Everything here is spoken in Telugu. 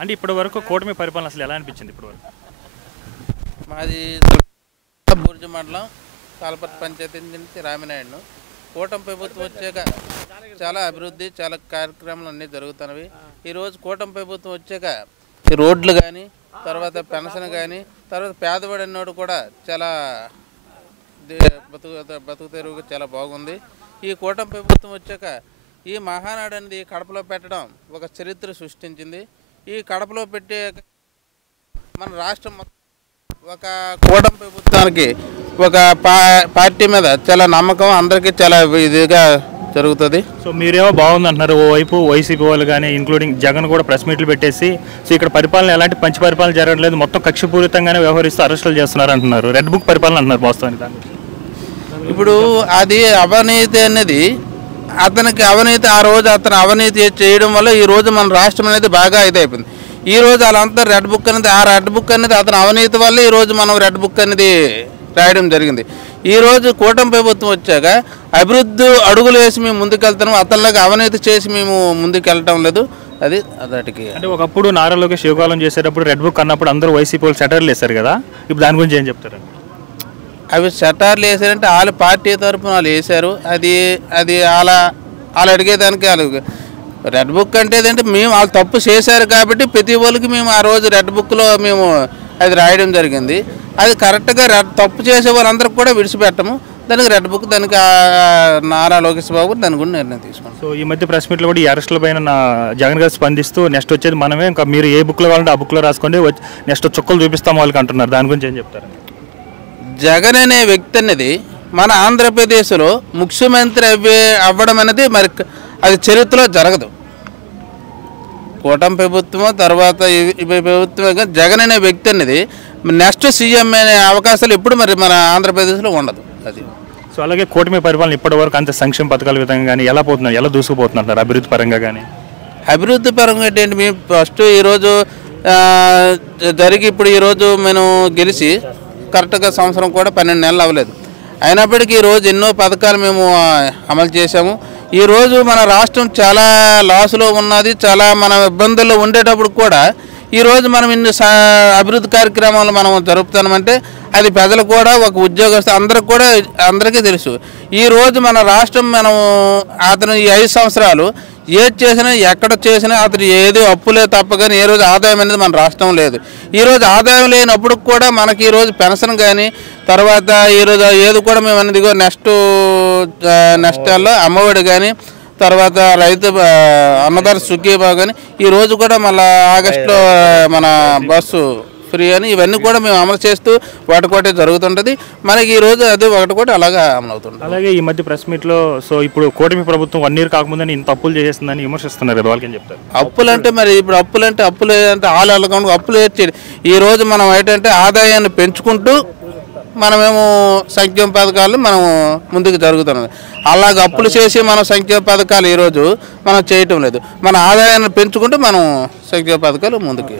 అంటే ఇప్పటి వరకు కూటమి పరిపాలన అసలు ఎలా అనిపించింది ఇప్పటి వరకు? మాది బూర్జు మండలం కాలపర్తి పంచాయతీ నుంచి రామినాయుడు. కూటమి ప్రభుత్వం వచ్చాక చాలా అభివృద్ధి, చాలా కార్యక్రమాలు అన్నీ జరుగుతున్నవి. ఈరోజు కూటమి ప్రభుత్వం వచ్చాక ఈ రోడ్లు కానీ, తర్వాత పెన్షన్ కానీ, తర్వాత పేదవాడు అన్నోడు కూడా చాలా బతుకు తెరువుగా చాలా బాగుంది. ఈ కూటమి ప్రభుత్వం వచ్చాక ఈ మహానాడు అనేది కడపలో పెట్టడం ఒక చరిత్ర సృష్టించింది. ఈ కడపలో పెట్టే మన రాష్ట్రం ఒక కూటమి ప్రభుత్వానికి ఒక పార్టీ మీద చాలా నమ్మకం, అందరికీ చాలా ఇదిగా జరుగుతుంది. సో మీరేమో బాగుంది అంటున్నారు, ఓవైపు వైసీపీ వాళ్ళు కానీ ఇంక్లూడింగ్ జగన్ కూడా ప్రెస్ మీట్లు పెట్టేసి సో ఇక్కడ పరిపాలన ఎలాంటి మంచి పరిపాలన జరగట్లేదు, మొత్తం కక్షపూరితంగానే వ్యవహరిస్తూ అరెస్టులు చేస్తున్నారు అంటున్నారు, రెడ్ బుక్ పరిపాలన అంటున్నారు వాస్తవానికి. దాన్ని ఇప్పుడు అది అవినీతి అనేది అతనికి అవినీతి, ఆ రోజు అతను అవినీతి చేయడం వల్ల ఈ రోజు మన రాష్ట్రం అనేది బాగా ఇదైపోయింది. ఈ రోజు వాళ్ళంతా రెడ్ బుక్ అనేది, ఆ రెడ్ బుక్ అనేది అతని అవినీతి వల్ల ఈరోజు మనం రెడ్ బుక్ అనేది రాయడం జరిగింది. ఈరోజు కూటమి ప్రభుత్వం వచ్చాక అభివృద్ధి అడుగులు వేసి మేము ముందుకెళ్తున్నాం, అతనిలాగా అవినీతి చేసి మేము ముందుకెళ్ళటం లేదు. అది అదటికి అంటే ఒకప్పుడు నారా లోకేష్ యువకాలం చేసేటప్పుడు రెడ్ బుక్ అన్నప్పుడు అందరూ వైసీపీ వాళ్ళు సెటర్లు వేశారు కదా, ఇప్పుడు దాని గురించి ఏం చెప్తారు? అవి సెటార్లు వేసారంటే వాళ్ళ పార్టీ తరఫున వాళ్ళు వేశారు. అది వాళ్ళు అడిగేదానికి వాళ్ళు రెడ్ బుక్ అంటే ఏంటంటే మేము వాళ్ళు తప్పు చేశారు కాబట్టి ప్రతి వాళ్ళకి మేము ఆ రోజు రెడ్ బుక్లో మేము అది రాయడం జరిగింది. అది కరెక్ట్గా తప్పు చేసే వాళ్ళందరికీ కూడా విడిచిపెట్టము, దానికి రెడ్ బుక్, దానికి నారా లోకేష్ బాబు దాని గురించి నిర్ణయం తీసుకున్నాం. సో ఈ మధ్య ప్రెస్ మీట్లో కూడా ఈ అరెస్టుల పైన జగన్ గారు స్పందిస్తూ నెక్స్ట్ వచ్చేది మనమే, ఇంకా మీరు ఏ బుక్లో కావాలంటే ఆ బుక్లో రాసుకోండి, నెక్స్ట్ చుక్కలు చూపిస్తాం వాళ్ళకి అంటున్నారు. దాని గురించి ఏం చెప్తారు? జగన్ అనే వ్యక్తి అనేది మన ఆంధ్రప్రదేశ్లో ముఖ్యమంత్రి అవ్వడం అనేది మరి అది చరిత్రలో జరగదు. కూటమి ప్రభుత్వం తర్వాత ఈ ప్రభుత్వం జగన్ అనే వ్యక్తి అనేది నెక్స్ట్ సీఎం అనే అవకాశాలు ఎప్పుడు మరి మన ఆంధ్రప్రదేశ్లో ఉండదు. అది సో అలాగే కూటమి పరిపాలన ఇప్పటి వరకు అంత సంక్షేమ పథకాల విధంగా కానీ ఎలా పోతున్నారు, ఎలా దూసుకుపోతున్నారు అభివృద్ధి పరంగా కానీ? అభివృద్ధి పరంగా ఏంటంటే మేము ఫస్ట్ ఈరోజు జరిగి ఇప్పుడు ఈరోజు మేము గెలిచి కరెక్ట్గా సంవత్సరం కూడా 12 నెలలు అవ్వలేదు. అయినప్పటికీ ఈరోజు ఎన్నో పథకాలు మేము అమలు చేశాము. ఈరోజు మన రాష్ట్రం చాలా లాసులో ఉన్నది, చాలా మన ఇబ్బందుల్లో ఉండేటప్పుడు కూడా ఈరోజు మనం ఇన్ని అభివృద్ధి కార్యక్రమాలు మనం జరుపుతామంటే అది ప్రజలు కూడా ఒక ఉద్యోగస్తు అందరికీ తెలుసు. ఈరోజు మన రాష్ట్రం మనం అతను ఈ 5 సంవత్సరాలు ఏది చేసినా ఎక్కడ చేసినా అతను ఏదో అప్పులే తప్ప కానీ ఏ రోజు ఆదాయం అనేది మన రాష్ట్రం లేదు. ఈరోజు ఆదాయం లేనప్పుడు కూడా మనకి ఈరోజు పెన్షన్ కానీ తర్వాత ఈరోజు ఏది కూడా మేము అనేది నెక్స్ట్లో అమ్మఒడి కానీ తర్వాత రైతు అన్నదాత సుఖీభా కానీ ఈరోజు కూడా మళ్ళీ ఆగస్టులో మన బస్సు ఫ్రీ అని ఇవన్నీ కూడా మేము అమలు చేస్తూ ఒకటి జరుగుతుంటుంది. మనకి ఈరోజు అది ఒకటి అలాగా అమలు అవుతుంది. అలాగే ఈ మధ్య ప్రెస్ మీట్లో సో ఇప్పుడు కూటమి ప్రభుత్వం 1 year కాకముందని ఇంత అప్పులు చేసేస్తుందని విమర్శిస్తున్నారు కదా, వాళ్ళకి ఏం చెప్తారు? అప్పులు అంటే మరి ఇప్పుడు అప్పులు అంటే అప్పులు ఏర్చేది. ఈరోజు మనం ఏంటంటే ఆదాయాన్ని పెంచుకుంటూ మనమేమో సంక్షేమ పథకాలు మనం ముందుకు జరుగుతున్నాం. అలాగ అప్పులు చేసి మనం సంక్షేమ పథకాలు ఈరోజు మనం చేయటం లేదు. మన ఆదాయాన్ని పెంచుకుంటూ మనం సంక్షేమ పథకాలు ముందుకు